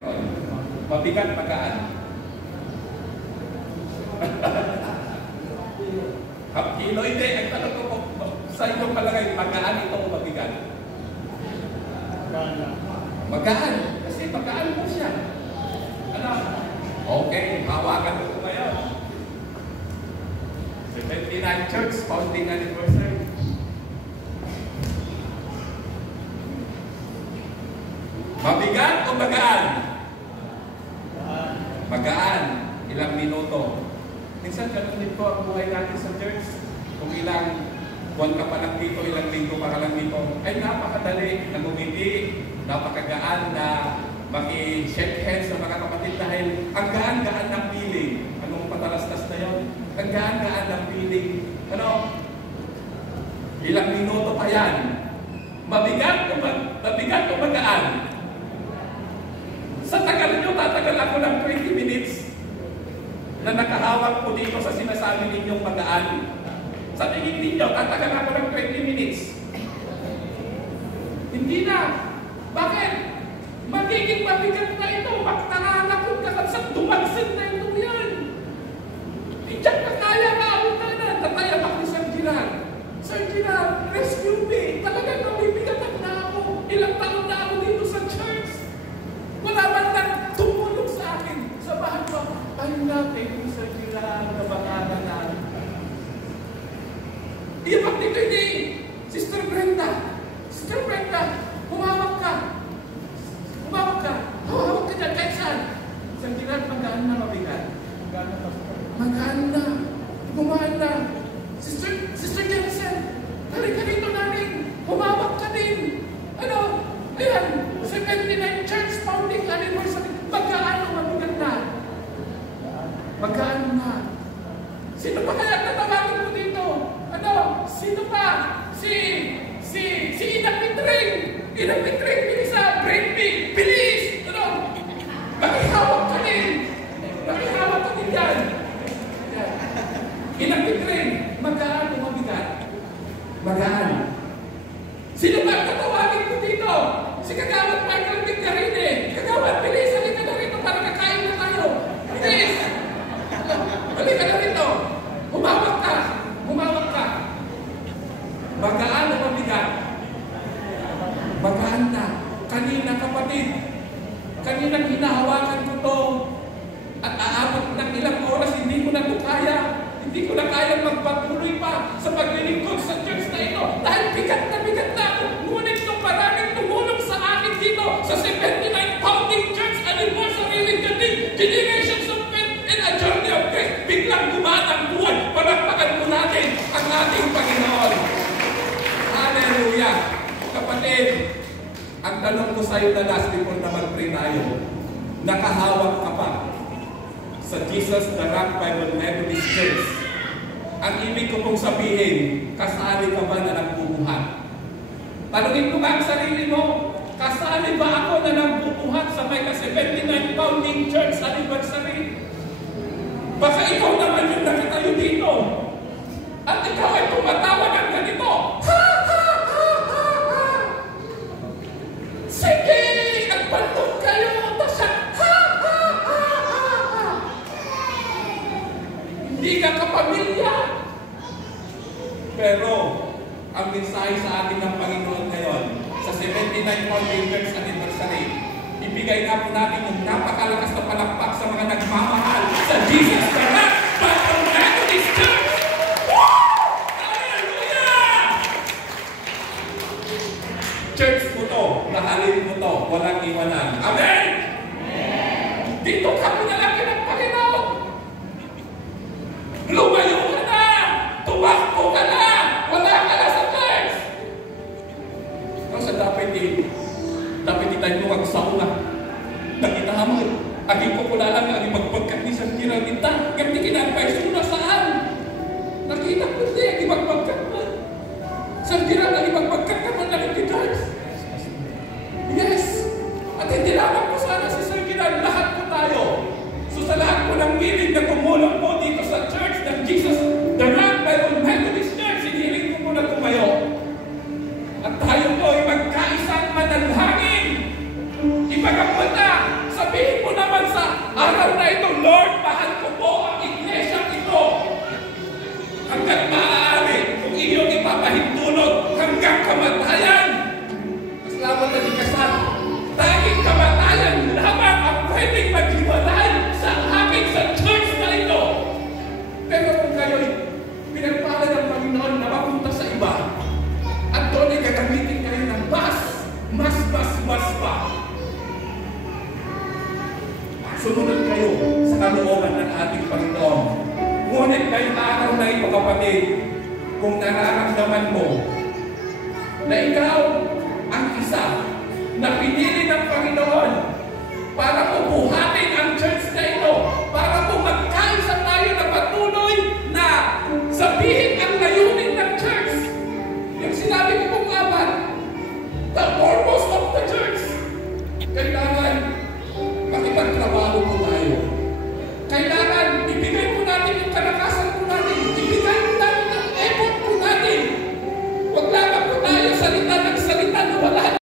Mabigat, magaan. Kapilo, hindi. Ang tanong ko sa inyong palagay, magaan ito o mabigat? Magaan. Kasi magaan mo siya. Ano? Okay, hawakan mo ito ngayon. 79 Church Founding Anniversary. Mabigat o magaan? Magaan. Ilang minuto. Minsan ganun din po ang buhay natin sa church. Kung ilang buwan ka pa lang dito, ilang linggo pa lang dito, ay napakadali, nagumiti, napakagaan na maki-shake hands ng mga kapatid dahil ang gaan-gaan ng feeling. Anong patalastas na yun? Ang gaan-gaan ng feeling. Ano? Ilang minuto pa yan. Mabigat o magaan? Sa tagal nyo, tatagal ako ng 20 minutes na nakahawak po dito sa sinasabi ninyong magaan. Sa tingin ninyo, tatagal ako ng 20 minutes. Hindi na. Bakit? Magiging mabigat na ito. Magtanganakot ka sa dumagsin na ito yan. Diyan ka kaya maabutan na. Tatayamak ni Sir Gerald. Sir Gerald, rescue me. Talagang nabibigatan na ako. Ilang taon na ako dito sa church. Wala man lang tumulong sa akin. Sabahan ko, ay natin ni Sir Gerald, kabakaran na. Iyapak dito hindi. Sister Brenda. Sister Brenda, humawak ka. Humawak ka. Humawak ka dyan. Kahit saan. Sir Gerald, magaan na mabigat. Magaan na. Gumaan na. Sister Jensen, halika dito namin. Humawak ka din. Ano? Ayan. 79 Church Founding Anniversary. Magaan o mabigat na? Magaan na. Sino pa kaya tatawagin mo dito? Ano? Sino pa? Si Ina Pitring. Ina Pitring, bilisa. Bring me. Bilis. Ano? Makihawak ka din. Makihawak ka din yan. Ina Pitring. Magaan o mabigat? Magaan. Sino ba ang tatawagin mo dito? Si Kagawad Michael Picarine. Kagawad, bilis. Halika na rito para kakain na tayo. Bilis. Halika na rito. Humawak ka. Humawak ka. Magaan o mabigat? Magaan na. Kanina kapatid. Kanina hinahawakan ko to. At aabot ng ilang oras, hindi ko na ito kaya. Hindi ko na kaya magpatuloy pa sa paglilingkod sa church na ito. Dahil bigat na ako. Ngunit nung maraming tumulong sa akin dito sa 79 Founding Church Anniversary with the Generations of Faith and a Journey of Faith, biglang gumaan ang buwan. Palakpakan mo natin ang ating Panginoon. Hallelujah! Kapatid, ang tanong ko sa iyo na last before na mag-pray tayo, nakahawak ka pa sa Jesus the Rock Bible Methodist Church. Ang ibig ko pong sabihin, kasali ka ba na nagbubuhat? Tanungin ko ba ang sarili mo, kasali ba ako na nagbubuhat sa may 79 Founding Church Anniversary? Baka ikaw naman yung nakitayo dito. At ikaw ay tumatawa ng ganito. Ha, ha, ha, ha, ha. Sige, nagpantog kayo. Tasya, ha, ha, ha, ha, ha. Hindi ka kapamilya. Pero, ang mensahe sa atin ng Panginoon ngayon, sa 79 Founding Church Anniversary, ibigay na po natin yung napakalakas na palakpak sa mga nagmamahal sa Jesus the Rock Bible Methodist Church. Hallelujah! Church mo to, mahalin mo to, walang iwanan. Amen! Dito ka pinalaki ng Panginoon. Lumayo ka na! Tumakbo ka na! Wala ka na sa church! Ang sa dapat tayo mo ang sauna. Nakita mo, aging popularan nga, aging magpagkat ni San Gerald kita. Ganti kinadvice mo na saan? Nakita ko hindi, aging magpagkat mo. San Gerald, aging magpagkat ka man lang ni George. Yes! At hindi lamang po sana si San Gerald, lahat po tayo. So sa lahat po ng willing na tumulong po dito sa church ng Jesus the Rock Bible Methodist Church, hinihiling ko po na tumayo. At tayo po ay magkaisang manalangin. Ipagapunta sa sumunod kayo sa kalooban ng ating Panginoon. Ngunit ngayong araw na ito, kapatid, kung nararamdaman mo na ikaw ang isa na pinili ng Panginoon